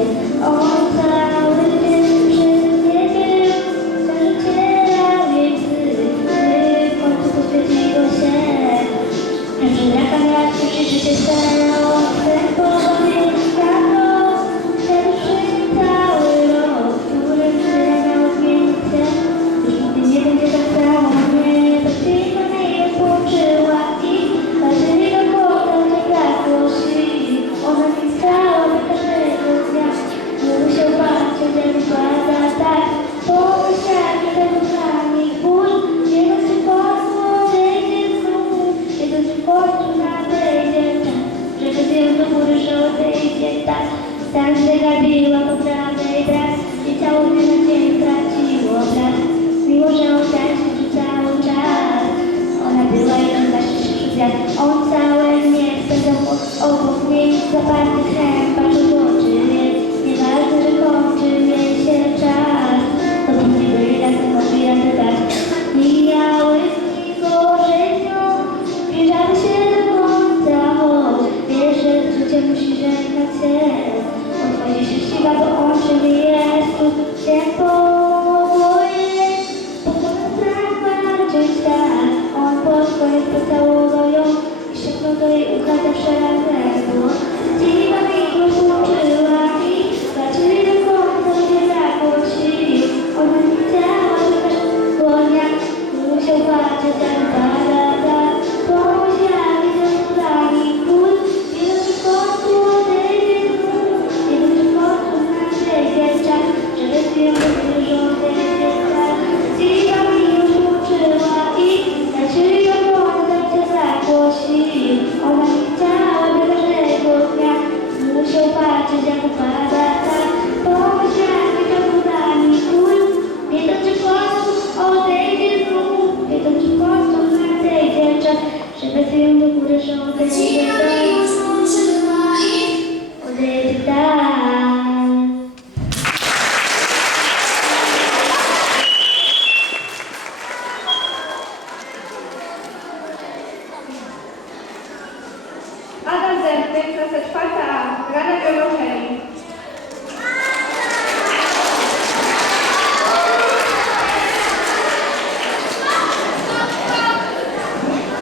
Oh. Pocałował ją i szepnął do jej ucha te przerażenie. Zdziwiła jej głosów następny, klasa czwarta, ranek ogłoszeni.